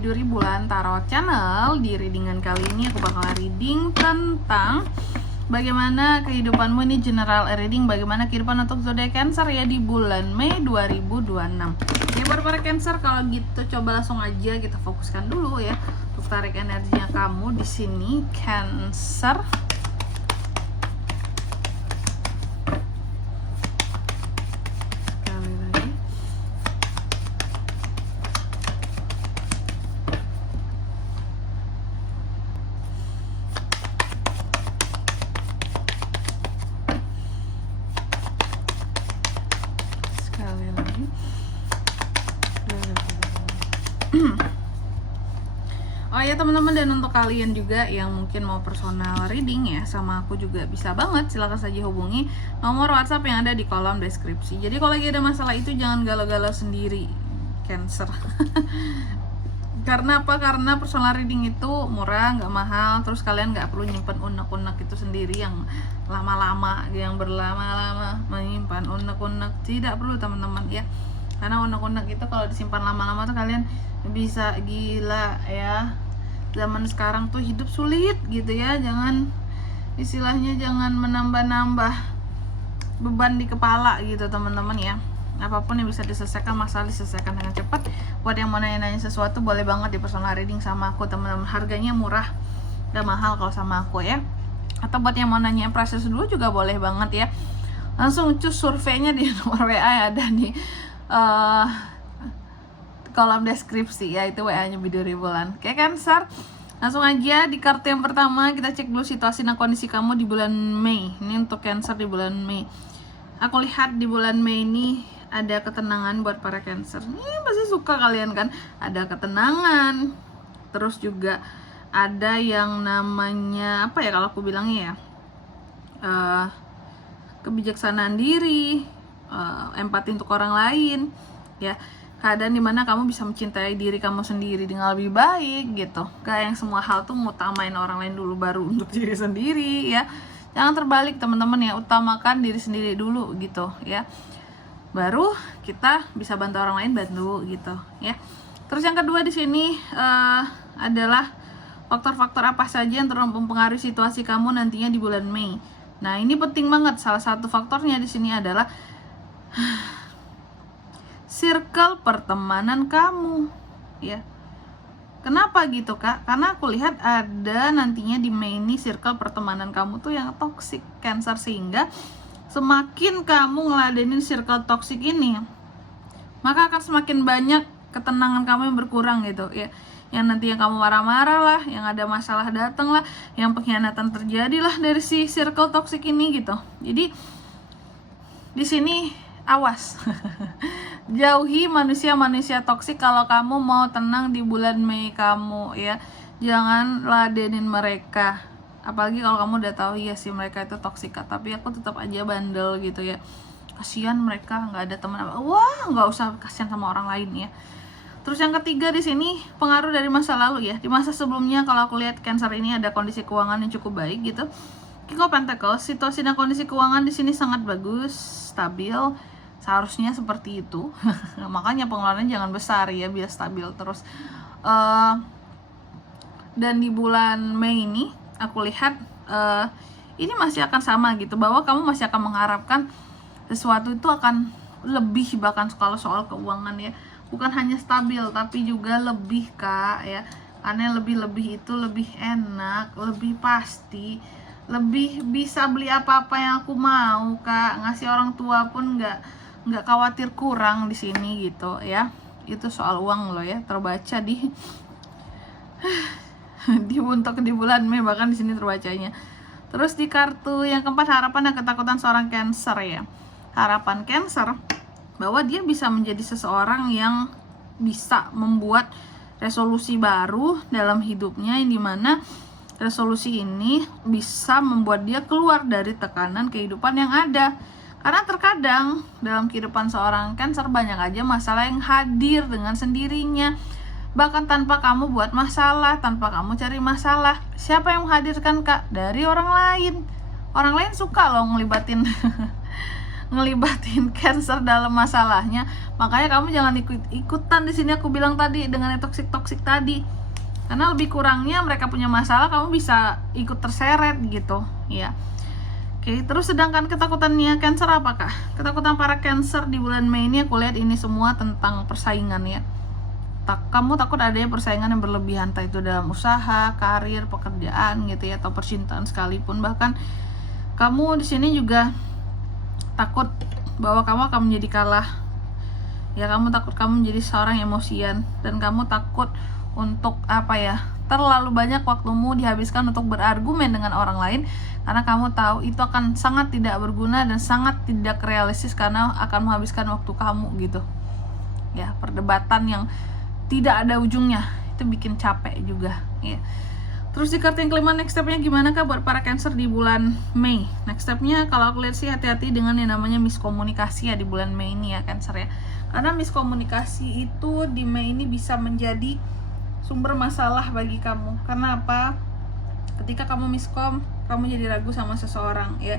Biduri Bulan Tarot Channel. Di readingan kali ini aku bakal reading tentang bagaimana kehidupanmu, ini general reading, bagaimana kehidupan untuk zodiak Cancer ya di bulan Mei 2026. Jadi buat para Cancer, kalau gitu coba langsung aja kita fokuskan dulu ya untuk tarik energinya kamu di sini Cancer. Oh ya teman-teman, dan untuk kalian juga yang mungkin mau personal reading ya sama aku juga bisa banget, silahkan saja hubungi nomor WhatsApp yang ada di kolom deskripsi. Jadi kalau lagi ada masalah itu jangan galau-galau sendiri Cancer. Karena apa? Karena personal reading itu murah, nggak mahal, terus kalian nggak perlu nyimpen unek-unek itu sendiri yang lama-lama, yang berlama-lama menyimpan unek-unek, tidak perlu teman-teman ya. Karena unek-unek itu kalau disimpan lama-lama tuh kalian bisa gila ya. Zaman sekarang tuh hidup sulit gitu ya, jangan istilahnya jangan menambah-nambah beban di kepala gitu teman-teman ya. Apapun yang bisa diselesaikan, masalah diselesaikan dengan cepat. Buat yang mau nanya-nanya sesuatu boleh banget di personal reading sama aku teman-teman, harganya murah, gak mahal kalau sama aku ya. Atau buat yang mau nanya proses dulu juga boleh banget ya, langsung cus surveinya di nomor WA yang ada di kolom deskripsi ya, itu WA nya Biduri Bulan. Oke Cancer, langsung aja di kartu yang pertama kita cek dulu situasi dan kondisi kamu di bulan Mei. Ini untuk Cancer di bulan Mei. Aku lihat di bulan Mei ini ada ketenangan buat para Cancer. Ini pasti suka kalian kan, ada ketenangan. Terus juga ada yang namanya apa ya kalau aku bilangnya ya, kebijaksanaan diri, empati untuk orang lain ya. Keadaan dimana kamu bisa mencintai diri kamu sendiri dengan lebih baik gitu, gak yang semua hal tuh ngutamain orang lain dulu baru untuk diri sendiri ya. Jangan terbalik teman-teman ya, utamakan diri sendiri dulu gitu ya, baru kita bisa bantu orang lain, bantu gitu ya. Terus yang kedua di sini adalah faktor-faktor apa saja yang terus mempengaruhi situasi kamu nantinya di bulan Mei. Nah ini penting banget, salah satu faktornya di sini adalah circle pertemanan kamu ya. Kenapa gitu kak? Karena aku lihat ada nantinya di Mei ini circle pertemanan kamu tuh yang toxic Cancer, sehingga semakin kamu ngeladenin circle toxic ini maka akan semakin banyak ketenangan kamu yang berkurang gitu ya. Yang nantinya kamu marah-marah lah, yang ada masalah dateng lah, yang pengkhianatan terjadi lah dari si circle toxic ini gitu. Jadi di sini awas. Jauhi manusia-manusia toksik kalau kamu mau tenang di bulan Mei kamu ya. Jangan ladenin mereka. Apalagi kalau kamu udah tahu ya sih mereka itu toksik, tapi aku tetap aja bandel gitu ya. Kasihan mereka nggak ada teman. Wah, nggak usah kasihan sama orang lain ya. Terus yang ketiga di sini pengaruh dari masa lalu ya. Di masa sebelumnya kalau aku lihat Cancer ini ada kondisi keuangan yang cukup baik gitu. King of Pentacles, situasi dan kondisi keuangan di sini sangat bagus, stabil. Seharusnya seperti itu. Makanya pengeluarannya jangan besar ya, biar stabil terus. Dan di bulan Mei ini aku lihat ini masih akan sama gitu, bahwa kamu masih akan mengharapkan sesuatu itu akan lebih, bahkan kalau soal keuangan ya, bukan hanya stabil tapi juga lebih kak ya. Karena lebih-lebih itu lebih enak, lebih pasti, lebih bisa beli apa-apa yang aku mau kak. Ngasih orang tua pun nggak khawatir kurang di sini gitu ya. Itu soal uang loh ya, terbaca di untuk di bulan Mei, bahkan di sini terbacanya. Terus di kartu yang keempat, harapan dan ketakutan seorang Cancer ya. Harapan Cancer bahwa dia bisa menjadi seseorang yang bisa membuat resolusi baru dalam hidupnya, yang dimana resolusi ini bisa membuat dia keluar dari tekanan kehidupan yang ada. Karena terkadang dalam kehidupan seorang Cancer banyak aja masalah yang hadir dengan sendirinya. Bahkan tanpa kamu buat masalah, tanpa kamu cari masalah. Siapa yang menghadirkan kak? Dari orang lain. Orang lain suka loh ngelibatin ngelibatin Cancer dalam masalahnya. Makanya kamu jangan ikut-ikutan di sini aku bilang tadi dengan yang toksik tadi. Karena lebih kurangnya mereka punya masalah, kamu bisa ikut terseret gitu, ya. Oke, terus sedangkan ketakutannya Cancer apakah? Ketakutan para Cancer di bulan Mei ini aku lihat ini semua tentang persaingan ya. Kamu takut adanya persaingan yang berlebihan, entah itu dalam usaha, karir, pekerjaan gitu ya, atau percintaan sekalipun. Bahkan kamu di sini juga takut bahwa kamu akan menjadi kalah. Ya, kamu takut kamu menjadi seorang emosian, dan kamu takut untuk terlalu banyak waktumu dihabiskan untuk berargumen dengan orang lain, karena kamu tahu itu akan sangat tidak berguna dan sangat tidak realistis karena akan menghabiskan waktu kamu gitu. Ya, perdebatan yang tidak ada ujungnya itu bikin capek juga ya. Terus di kartu yang kelima, next stepnya gimana kah buat para Cancer di bulan Mei? Next stepnya kalau aku lihat sih hati-hati dengan yang namanya miskomunikasi ya di bulan Mei ini ya Cancer ya. Karena miskomunikasi itu di Mei ini bisa menjadi sumber masalah bagi kamu. Karena apa? Ketika kamu miskom, kamu jadi ragu sama seseorang ya.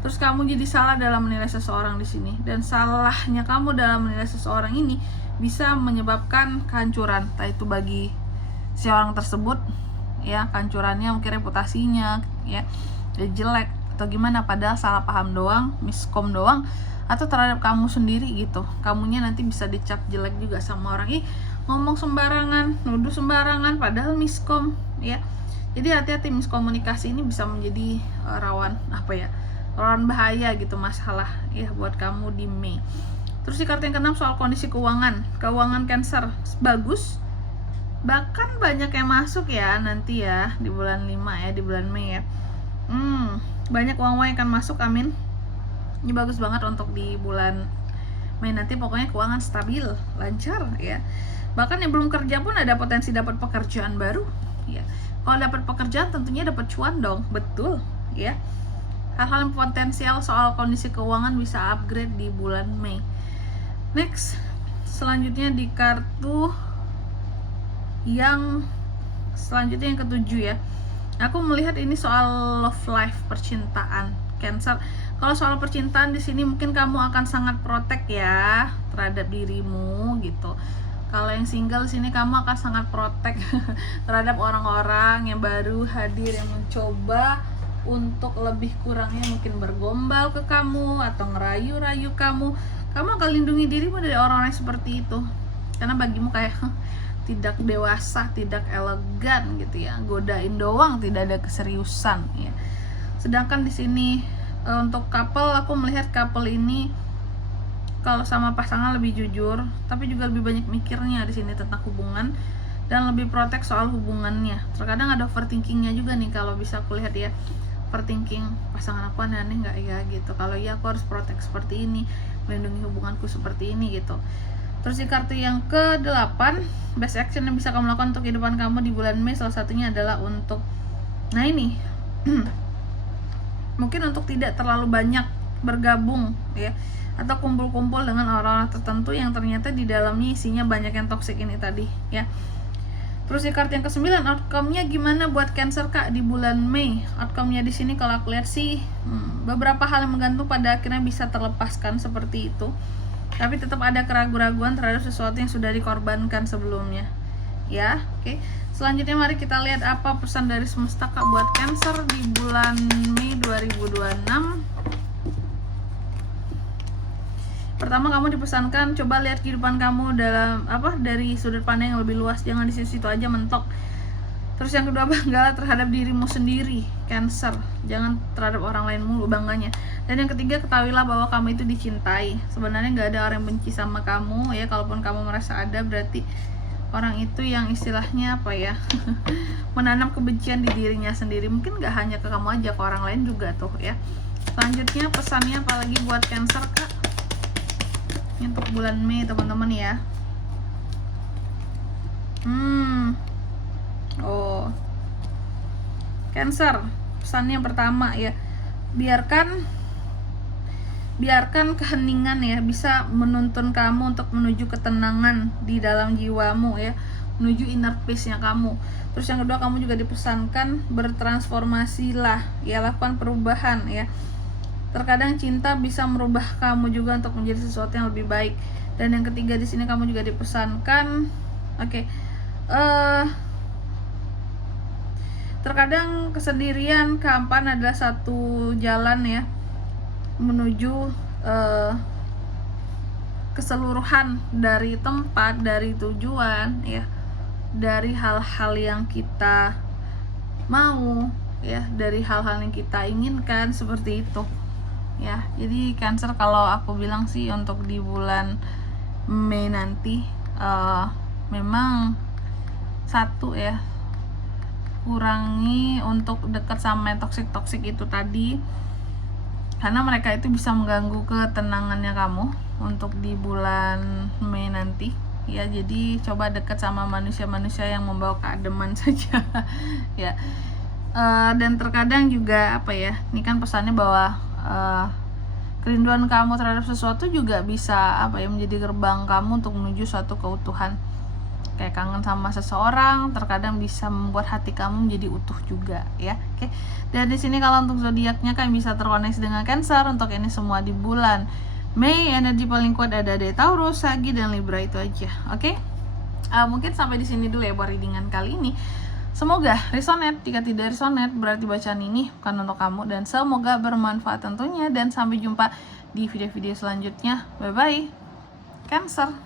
Terus kamu jadi salah dalam menilai seseorang di sini, dan salahnya kamu dalam menilai seseorang ini bisa menyebabkan kehancuran, entah itu bagi si orang tersebut ya, kehancurannya mungkin reputasinya ya, jadi jelek atau gimana, padahal salah paham doang, miskom doang, atau terhadap kamu sendiri gitu. Kamunya nanti bisa dicap jelek juga sama orang, ngomong sembarangan, nuduh sembarangan padahal miskom ya. Jadi hati-hati, miskomunikasi ini bisa menjadi rawan bahaya gitu, masalah ya buat kamu di Mei. Terus di kartu yang keenam soal kondisi keuangan Cancer bagus, bahkan banyak yang masuk ya nanti ya di bulan 5 ya, di bulan Mei ya. Banyak uang-uang yang akan masuk, amin. Ini bagus banget untuk di bulan Mei nanti, pokoknya keuangan stabil, lancar ya. Bahkan yang belum kerja pun ada potensi dapat pekerjaan baru ya. Kalau dapat pekerjaan tentunya dapat cuan dong, betul ya. Hal-hal yang potensial soal kondisi keuangan bisa upgrade di bulan Mei. Next, selanjutnya di kartu yang selanjutnya yang ketujuh ya. Aku melihat ini soal love life, percintaan Cancer. Kalau soal percintaan di sini mungkin kamu akan sangat protect ya terhadap dirimu gitu. Kalau yang single sini kamu akan sangat protect terhadap orang-orang yang baru hadir, yang mencoba untuk lebih kurangnya mungkin bergombal ke kamu atau ngerayu-rayu kamu. Kamu akan lindungi dirimu dari orang-orang seperti itu, karena bagimu kayak tidak dewasa, tidak elegan gitu ya, godain doang, tidak ada keseriusan ya. Sedangkan di sini untuk couple, aku melihat couple ini kalau sama pasangan lebih jujur, tapi juga lebih banyak mikirnya di sini tentang hubungan dan lebih protect soal hubungannya. Terkadang ada overthinkingnya juga nih, kalau bisa aku lihat ya, overthinking pasangan aku aneh nggak ya gitu. Kalau iya aku harus protect seperti ini, melindungi hubunganku seperti ini gitu. Terus di kartu yang ke-8, best action yang bisa kamu lakukan untuk kehidupan kamu di bulan Mei, salah satunya adalah untuk mungkin untuk tidak terlalu banyak bergabung ya, atau kumpul-kumpul dengan orang-orang tertentu yang ternyata di dalamnya isinya banyak yang toxic ini tadi ya. Terus di kartu yang ke-9, outcome-nya gimana buat Cancer kak di bulan Mei? Outcome-nya di sini kalau aku lihat sih beberapa hal yang menggantung pada akhirnya bisa terlepaskan seperti itu. Tapi tetap ada keraguan-raguan terhadap sesuatu yang sudah dikorbankan sebelumnya. Ya, oke. Selanjutnya mari kita lihat apa pesan dari semesta kak buat Cancer di bulan Mei 2026. Pertama, kamu dipesankan coba lihat kehidupan kamu dalam dari sudut pandang yang lebih luas, jangan di situ aja mentok. Terus yang kedua, banggalah terhadap dirimu sendiri Cancer, jangan terhadap orang lain mulu bangganya. Dan yang ketiga, ketahuilah bahwa kamu itu dicintai. Sebenarnya nggak ada orang yang benci sama kamu ya, kalaupun kamu merasa ada, berarti orang itu yang istilahnya menanam kebencian di dirinya sendiri. Mungkin nggak hanya ke kamu aja, ke orang lain juga tuh ya. Selanjutnya pesannya apalagi buat Cancer kak untuk bulan Mei teman-teman ya. Cancer, pesannya yang pertama ya, biarkan keheningan ya bisa menuntun kamu untuk menuju ketenangan di dalam jiwamu ya, menuju inner peace-nya kamu. Terus yang kedua, kamu juga dipesankan bertransformasilah ya, lakukan perubahan ya. Terkadang cinta bisa merubah kamu juga untuk menjadi sesuatu yang lebih baik. Dan yang ketiga di sini kamu juga dipesankan, terkadang kesendirian kehampaan adalah satu jalan ya menuju keseluruhan dari tempat, dari tujuan ya, dari hal-hal yang kita mau ya, dari hal-hal yang kita inginkan, seperti itu ya. Jadi Cancer, kalau aku bilang sih untuk di bulan Mei nanti memang satu ya, kurangi untuk dekat sama yang toksik itu tadi, karena mereka itu bisa mengganggu ketenangannya kamu untuk di bulan Mei nanti ya. Jadi coba dekat sama manusia-manusia yang membawa keademan saja ya. Dan terkadang juga ini kan pesannya bahwa kerinduan kamu terhadap sesuatu juga bisa menjadi gerbang kamu untuk menuju suatu keutuhan. Kayak kangen sama seseorang terkadang bisa membuat hati kamu menjadi utuh juga ya. Oke. Dan di sini kalau untuk zodiaknya kan bisa terkoneksi dengan Cancer. Untuk ini semua di bulan Mei, energi paling kuat ada di Taurus, Sagi, dan Libra, itu aja. Oke. Mungkin sampai di sini dulu ya buat readingan kali ini. Semoga resonate. Jika tidak resonate berarti bacaan ini bukan untuk kamu, dan semoga bermanfaat tentunya. Dan sampai jumpa di video-video selanjutnya. Bye bye Cancer.